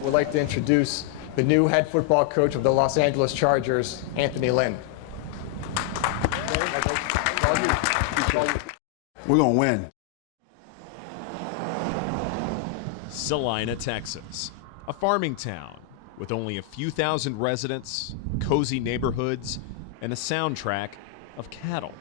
would like to introduce the new head football coach of the Los Angeles Chargers, Anthony Lynn. We're going to win. Celina, Texas, a farming town with only a few thousand residents, cozy neighborhoods, and a soundtrack of cattle.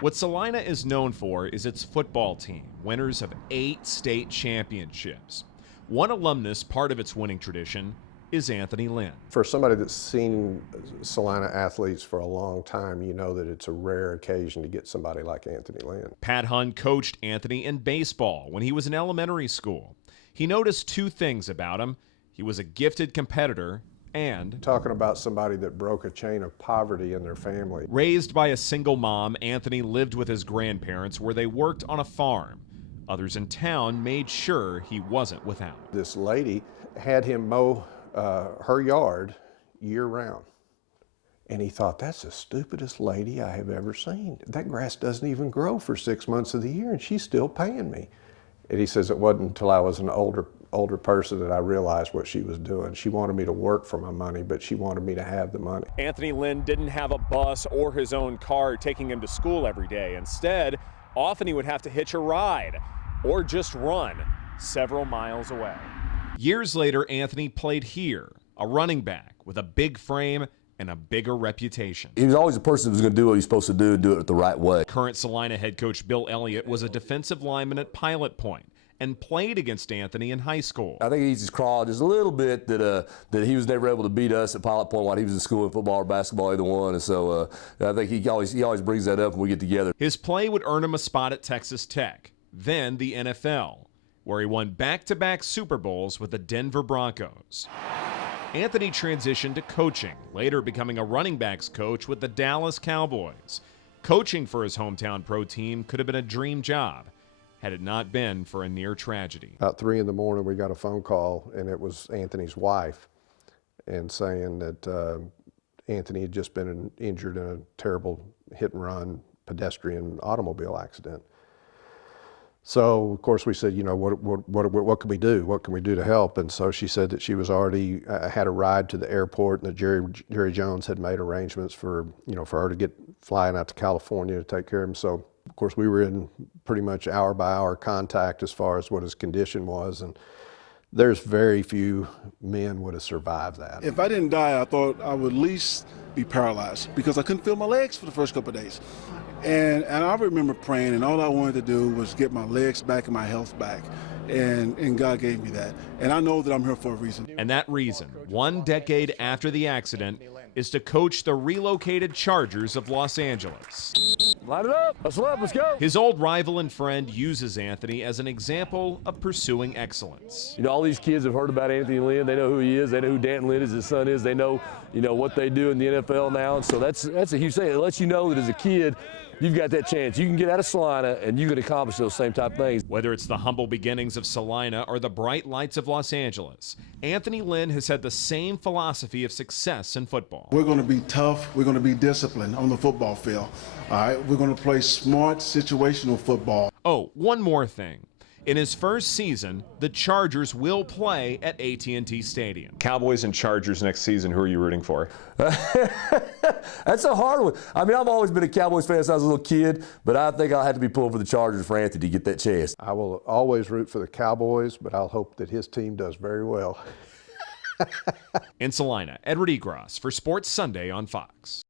What Celina is known for is its football team, winners of 8 state championships. One alumnus part of its winning tradition is Anthony Lynn. For somebody that's seen Celina athletes for a long time, you know that it's a rare occasion to get somebody like Anthony Lynn. Pat Hunn coached Anthony in baseball when he was in elementary school. He noticed 2 things about him. He was a gifted competitor and talking about somebody that broke a chain of poverty in their family. Raised by a single mom, Anthony lived with his grandparents where they worked on a farm. Others in town made sure he wasn't without. This lady had him mow her yard year-round. And he thought, that's the stupidest lady I have ever seen. That grass doesn't even grow for 6 months of the year, and she's still paying me. And he says, it wasn't until I was an older person that I realized what she was doing. She wanted me to work for my money, but she wanted me to have the money. Anthony Lynn didn't have a bus or his own car taking him to school every day. Instead, often he would have to hitch a ride or just run several miles away. Years later, Anthony played here, a running back with a big frame and a bigger reputation. He was always a person who was going to do what he was supposed to do and do it the right way. Current Celina head coach Bill Elliott was a defensive lineman at Pilot Point and played against Anthony in high school. I think he's just crawled just a little bit that he was never able to beat us at Pilot Point while he was in school in football or basketball, either one. And so I think he always brings that up when we get together. His play would earn him a spot at Texas Tech, then the NFL, where he won back-to-back Super Bowls with the Denver Broncos. Anthony transitioned to coaching, later becoming a running backs coach with the Dallas Cowboys. Coaching for his hometown pro team could have been a dream job, had it not been for a near tragedy. About 3 in the morning, we got a phone call, and it was Anthony's wife, and saying that Anthony had just been injured in a terrible hit-and-run pedestrian automobile accident. So, of course, we said, you know, what can we do? What can we do to help? And so she said that she was already had a ride to the airport, and that Jerry Jones had made arrangements for, you know, for her to get flying out to California to take care of him. So, of course, we were in pretty much hour-by-hour contact as far as what his condition was, and there's very few men would have survived that. If I didn't die, I thought I would at least be paralyzed because I couldn't feel my legs for the first couple of days. And I remember praying, and all I wanted to do was get my legs back and my health back. And God gave me that. And I know that I'm here for a reason. And that reason, 1 decade after the accident, is to coach the relocated Chargers of Los Angeles. Line it up. Let's go. His old rival and friend uses Anthony as an example of pursuing excellence. You know, all these kids have heard about Anthony Lynn. They know who he is. They know who Danton Lynn is, his son is. They know, you know, what they do in the NFL now. And so that's a huge thing. It lets you know that as a kid, you've got that chance. You can get out of Celina and you can accomplish those same type of things. Whether it's the humble beginnings of Celina or the bright lights of Los Angeles, Anthony Lynn has had the same philosophy of success in football. We're going to be tough. We're going to be disciplined on the football field. All right, we're going to play smart, situational football. Oh, one more thing. In his first season, the Chargers will play at AT&T Stadium. Cowboys and Chargers next season, who are you rooting for? That's a hard one. I mean, I've always been a Cowboys fan since I was a little kid, but I think I'll have to be pulling for the Chargers for Anthony to get that chance. I will always root for the Cowboys, but I'll hope that his team does very well. In Celina, Edward Egros for Sports Sunday on Fox.